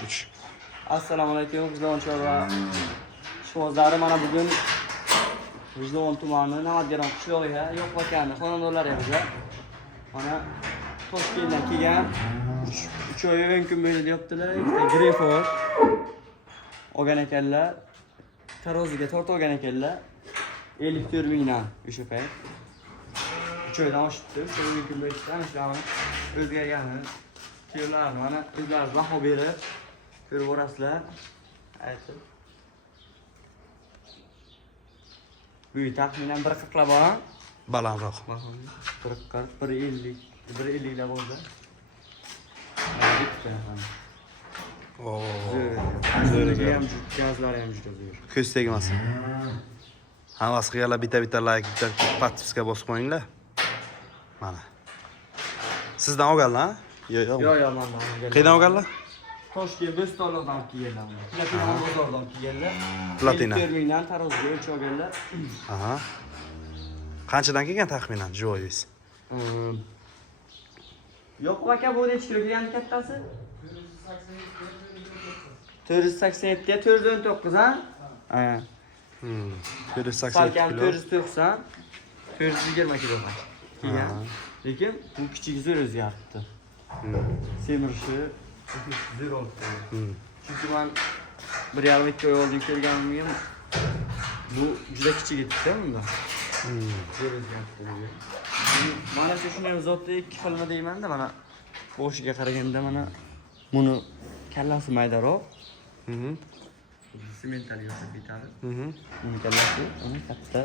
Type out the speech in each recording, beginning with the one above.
3. Assalomu alaykum Vijdonchilar va ishqibozlarim. Mana bugun Vijdon tumani Namatgaron qishlog'iga yo'q ekan xonadonlarimizda. Mana Toshkentdan kelgan 3 oy 10 kun bo'ldi deyaptilar. Greyford olgan ekanlar. Taroziga tortib olgan ekanlar. 54 mingdan o'sha payt. 3 oydan oshibdi. 3 oy 10 kun bo'ldi. Ana shularni o'zgargani. Kiyimlarni mana o'zlari baho berib ko'rib borasizlar. Aytib. Bu taxminan 140 lar bor. Balandroq. 140, 150, 150 lar bo'ldi. Oo. Zo'riga ham gazlari ham juda zo'r. Ko'z tegmasin. Havas qilganlar bitta like, bitta podpiska bosib qo'yinglar. Mana. Sizdan olganlar? Yo'q. Yo'q, mendan. Qayerdan olganlar? Toshkent Bo'stonliqdan kelganlar. Platina bozordan kelganlar. Platina. 4 mingdan taroziga o'lchab olganlar. Aha. Qanchadan kelgan taxminan joyingiz? Yo'q aka, bu necha kilo kelgan kattasi? 487 ga 419 ha? Ha. 480 Salkam kilo. 490, 420 kilo kelgan. Lekin bu kichik zo'r o'zgaribdi. Semirishi zo'r olibdi. Chunki men 1,5-2 oy oldin kelganimga bu juda kichik edi bunda. Zo'r o'zgaribdi. Mana shuni ham zotda ikki xilma deyman-da, mana boshiga qaraganda mana buni kallasi maydaroq. Sementali yosib bitadi. Buni kallasi, uni katta.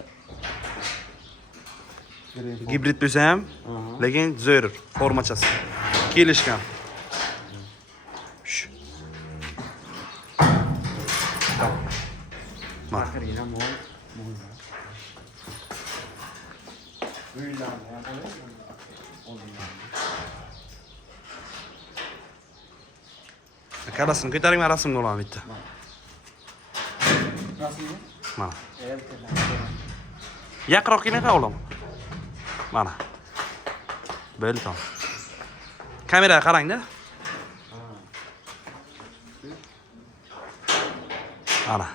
Gibrid bo'lsa ham, lekin zo'r formachasi. Kelishgan. Markarina mol. Uylarni yapalım. Karasini ko'taring, rasmga olaman bitta. Rasmmi? Mana. Yaqinroq keling olaman. Mana. Bo'ldi tom. Kameraga qarang-da. Ana.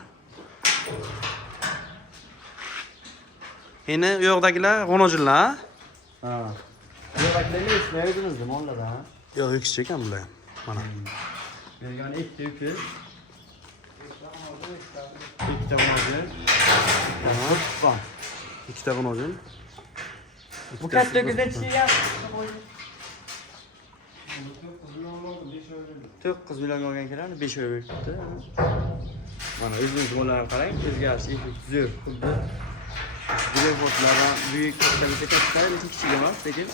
Endi u yoqdagilar g'onojillar, Ha. Yo'qdagilarni eshitmaydingizmi mollarda? Yo'q, yukisiz ekan bular ham. Mana. Bergan ikkita yuki. Ikkita mo'jil. Ha. Ikkita g'onojil. Bu katta necha kelgan? 9 million olgan ekanlar, 5 oy bo'libdi. Mana o'zingiz mo'llarni qarang, o'zgarish zo'r. Xuddi Greyfordlardan büyük katta katta, lekin kichik emas, lekin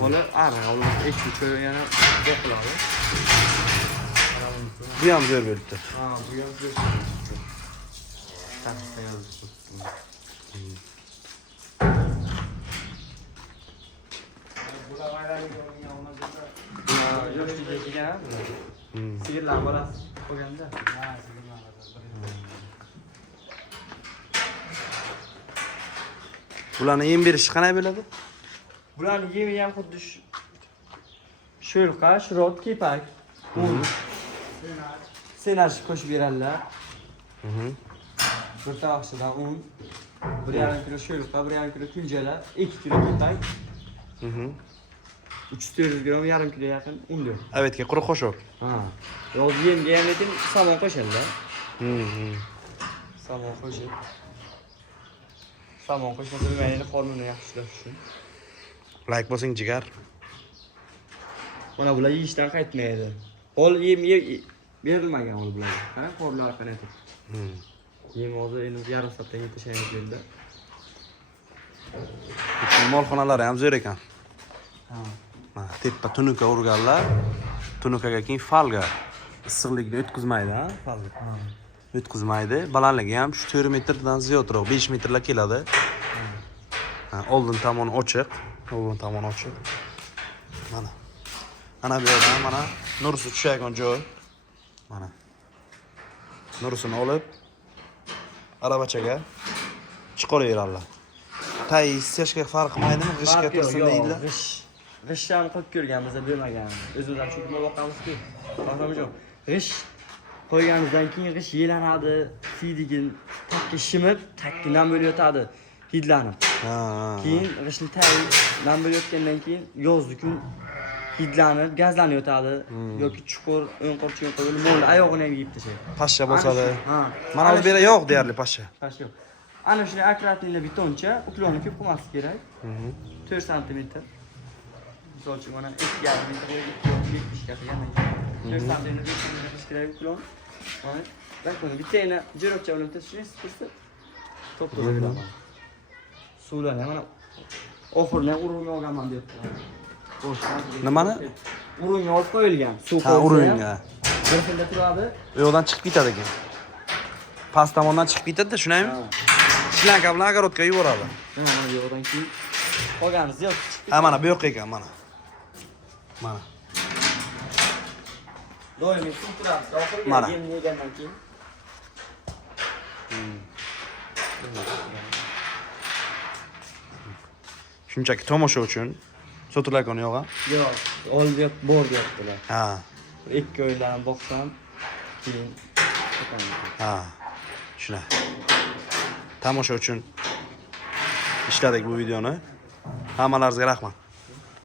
bola arg'a olib eski choy yana yo'qladi. Bu ham zo'r bo'libdi. Ha, bu ham zo'r. Taxta yozib. Yoshliga kelgan. Sigirlar bolasi qolganda. Ha, sigirlar bolasi. Bularni yem berish qanday bo'ladi? Bularni yemi ham xuddi sho'rqa, shirot, kepak, un, senash qo'shib beradilar. Bir tavoqchadan un, 1,5 kilo sho'rqa, 1,5 kilo kunjalar, 2 kilo kepak, 300-400 gram, yarim kilo yaqin un yo'q. Avetga quruq qo'shib. Ha. Yoz yemga ham lekin somon qo'shadilar. Somon qo'shib. Somon qo'shmasa bo'lmaydi, qornini yaxshilash uchun. Like bosing jigar. Mana bular yeyishdan qaytmaydi. Qo'l yem berilmagan bular. Qarang, qornlari qanday turibdi. Yem hozir endi yarim soatdan yetishayapti endi. Molxonalari ham zo'r ekan. Ha. Mana teppa tunuka urganlar. Tunukaga keyin falga. Issiqlikni o'tkazmaydi, ha? Falga. O'tkazmaydi. Balandligi ham 4 metrdan ziyodroq, 5 metrlar keladi. Oldin tomoni ochiq, Mana. Ana bu yerdan mana nursi tushayotgan joy. Mana. Nursini olib aravachaga chiqaraveradilar. Tay seshga farq qilmaydimi? G'ishga tursin deydilar. G'ish ham qilib ko'rganmiz, bo'lmagan. O'zimizdan chunki boqamiz-ku. Qahramonjon, G'ish qo'yganimizdan keyin g'ish yelanadi, siydigin takka shimib, takkidan bo'lib yotadi, hidlanib. Ha. Keyin g'ishni tagidan bo'lib yotgandan keyin yozdi kun hidlanib, gazlanib yotadi yoki chuqur, o'nqurchi bo'lib mo'l oyog'ini ham yeyib tashlaydi. Pashsha bo'lsa-da. Ha. Mana bu bera yo'q deyarli pashsha. Pashsha yo'q. Ana shunday akkuratlikda betoncha, uklonni ko'p qilmaslik kerak. 4 cm. Misol uchun mana 2,5 metr yoki 70 ga qilgandan keyin 4 cm qilish kerak uklon. Mana bakoni bittayni jirokcha bilan tashlaysiz, tursa to'p bo'ladi. Suvlarni mana oxirida urug'ga olganman deyaptilar. Nimani? Urug'ga olib qo'yilgan. Suv Ha, urug'ga. Bir xilda turadi. U yoqdan chiqib ketadi ekan. Past tomondan chiqib ketadi-da, shunaymi? Shlanka bilan огородga yuboradi. Mana bu yoqdan keyin qolgani ziyod chiqib Ha, mana bu yoqqa ekan, mana. Mana. doimiy suv turadi. Oxirgi Mana. yem yegandan keyin Shunchaki tomosha uchun sotilakoni yo'q-a? yo'q, olib bor deyaptilar. Ha. 2 oydan boqsam keyin Ha. Shuna. Tomosha uchun ishladik bu videoni. Hammalaringizga rahmat.